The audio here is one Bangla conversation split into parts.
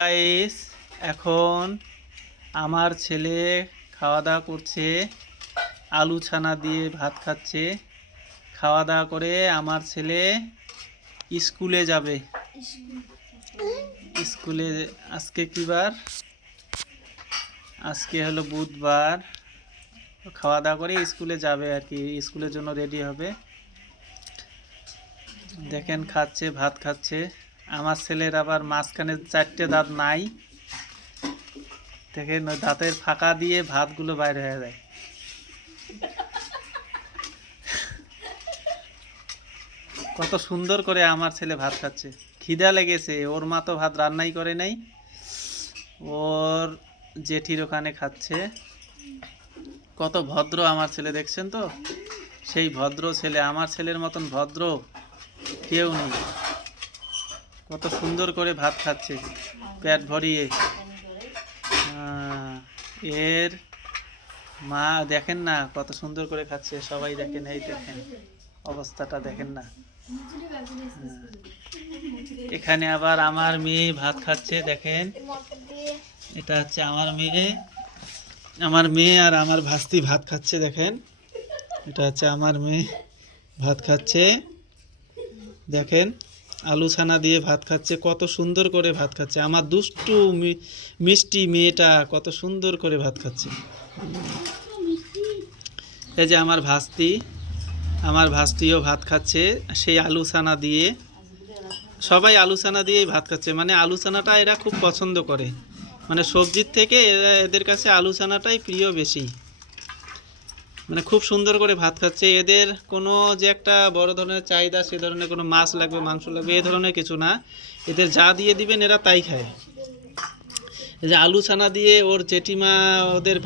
গাইস, এখন আমার ছেলে খাওয়া দাওয়া করছে, আলু ছানা দিয়ে ভাত খাচ্ছে। খাওয়া দাওয়া করে আমার ছেলে স্কুলে যাবে। স্কুলে আজকে কি বার? আজকে হলো বুধবার। খাওয়া দাওয়া করে স্কুলে যাবে আর কি, স্কুলের জন্য রেডি হবে। দেখেন খাচ্ছে, ভাত খাচ্ছে। আমার ছেলের আবার মাঝখানে 4টে দাঁত নাই, দেখেন ওই দাঁতের ফাঁকা দিয়ে ভাতগুলো বাইরে হয়ে যায়। কত সুন্দর করে আমার ছেলে ভাত খাচ্ছে। খিদা লেগেছে, ওর মা তো ভাত রান্নাই করে নাই, ওর জেঠির ওখানে খাচ্ছে। কত ভদ্র আমার ছেলে, দেখছেন তো? সেই ভদ্র ছেলে, আমার ছেলের মতন ভদ্র কেউ নেই। কত সুন্দর করে ভাত খাচ্ছে পেট ভরিয়ে। এর মা দেখেন না কত সুন্দর করে খাচ্ছে, সবাই দেখেন, এই দেখেন অবস্থাটা দেখেন না। এখানে আবার আমার মেয়ে ভাত খাচ্ছে, দেখেন এটা হচ্ছে আমার মেয়ে। আমার মেয়ে আর আমার ভাস্তি ভাত খাচ্ছে, দেখেন এটা হচ্ছে আমার মেয়ে ভাত খাচ্ছে। দেখেন আলু ছানা দিয়ে ভাত খাচ্ছে, কত সুন্দর করে ভাত খাচ্ছে। আমার দুষ্টু মিষ্টি মেয়েটা কত সুন্দর করে ভাত খাচ্ছে। এই যে আমার ভাস্তিও ভাত খাচ্ছে সেই আলু ছানা দিয়ে। সবাই আলু ছানা দিয়েই ভাত খাচ্ছে, মানে আলু ছানাটা এরা খুব পছন্দ করে, মানে সবজির থেকে এদের কাছে আলু ছানাটাই প্রিয় বেশি। মানে খুব সুন্দর করে ভাত খাচ্ছে। এদের কোনো যে একটা বড় ধরনের চাহিদা, সে ধরনের কোনো মাছ লাগবে, মাংস লাগবে, এ ধরনের কিছু না। এদের যা দিয়ে দিবেন এরা তাই খায়। এই যে আলু ছানা দিয়ে ওর জেঠিমা ওদের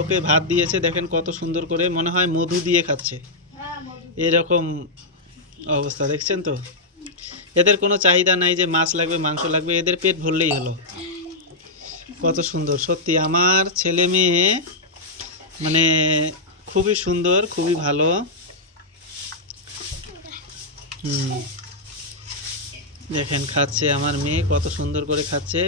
ওকে ভাত দিয়েছে, দেখেন কত সুন্দর করে, মনে হয় মধু দিয়ে খাচ্ছে, এরকম অবস্থা। দেখছেন তো? এদের কোনো চাহিদা নাই যে মাছ লাগবে, মাংস লাগবে, এদের পেট ভরলেই হলো। কত সুন্দর সত্যি, আমার ছেলে মেয়ে মানে খুবই সুন্দর, খুবই ভালো। দেখেন খাচ্ছে আমার মেয়ে, কত সুন্দর করে খাচ্ছে।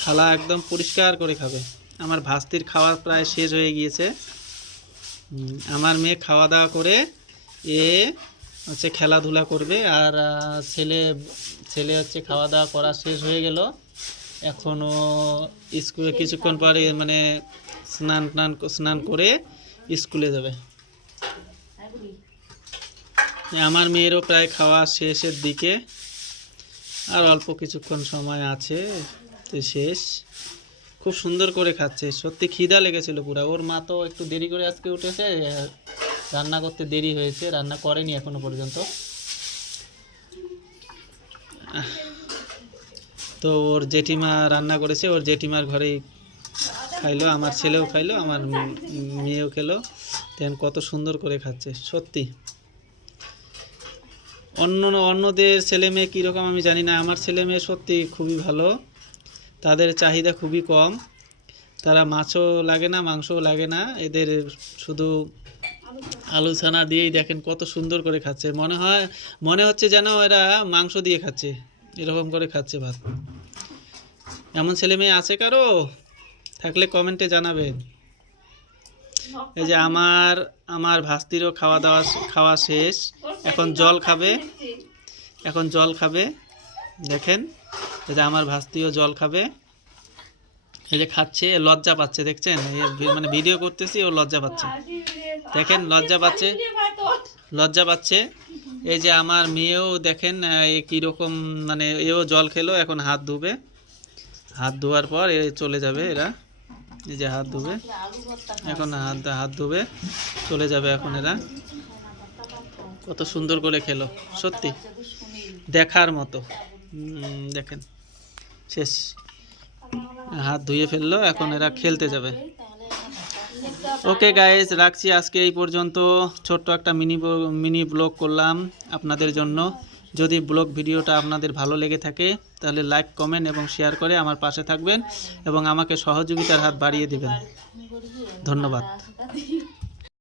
থালা একদম পরিষ্কার করে খাবে। আমার ভাস্তির খাওয়া প্রায় শেষ হয়ে গিয়েছে। আমার মেয়ে খাওয়া দাওয়া করে হচ্ছে খেলাধুলা করবে, আর ছেলে হচ্ছে খাওয়া দাওয়া করা শেষ হয়ে গেল। এখনও স্কুলে কিছুক্ষণ পরে মানে স্নান করে স্কুলে যাবে। আমার মেয়েরও প্রায় খাওয়া শেষের দিকে, আর অল্প কিছুক্ষণ সময় আছে, শেষ। খুব সুন্দর করে খাচ্ছে, সত্যি খিদা লেগেছিল পুরা। ওর মা তো একটু দেরি করে আজকে উঠেছে, রান্না করতে দেরি হয়েছে, রান্না করেনি এখনো পর্যন্ত। তো ওর জেঠিমা রান্না করেছে, ওর জেঠিমার ঘরেই খাইলো, আমার ছেলেও খাইলো, আমার মেয়েও খেলো। দেন কত সুন্দর করে খাচ্ছে সত্যি। অন্যদের ছেলে মেয়ে কীরকম আমি জানি না, আমার ছেলে মেয়ে সত্যি খুবই ভালো, তাদের চাহিদা খুবই কম। তারা মাছও লাগে না, মাংসও লাগে না, এদের শুধু আলু ছানা দিয়েই দেখেন কত সুন্দর করে খাচ্ছে। মনে হচ্ছে যেন এরা মাংস দিয়ে খাচ্ছে, এরকম করে খাচ্ছে ভাত। এমন ছেলে মেয়ে আছে কারো? থাকলে কমেন্টে জানাবেন। এই যে আমার ভাস্তিরও খাওয়া শেষ, এখন জল খাবে। দেখেন এই যে আমার ভাস্তিও জল খাবে। এই যে খাচ্ছে, লজ্জা পাচ্ছে, দেখছেন? মানে ভিডিও করতেছি, ও লজ্জা পাচ্ছে, দেখেন লজ্জা পাচ্ছে। এই যে আমার মেয়েও দেখেন কীরকম, মানে এও জল খেলো, এখন হাত ধুবে। হাত ধোয়ার পর চলে যাবে এরা। এই যে হাত ধুবে, এখন হাত ধুবে, চলে যাবে এখন এরা। কত সুন্দর করে খেলো সত্যি, দেখার মতো। দেখেন শেষ, হাত ধুয়ে ফেললো, এখন এরা খেলতে যাবে। ওকে গাইজ, রাখছি আজকে এই পর্যন্ত। ছোট্ট একটা মিনি ব্লগ করলাম আপনাদের জন্য। যদি ভিডিওটা আপনাদের ভালো লেগে থাকে তাহলে লাইক, কমেন্ট এবং শেয়ার করে আমার পাশে থাকবেন এবং আমাকে সহযোগিতার হাত বাড়িয়ে দিবেন। ধন্যবাদ।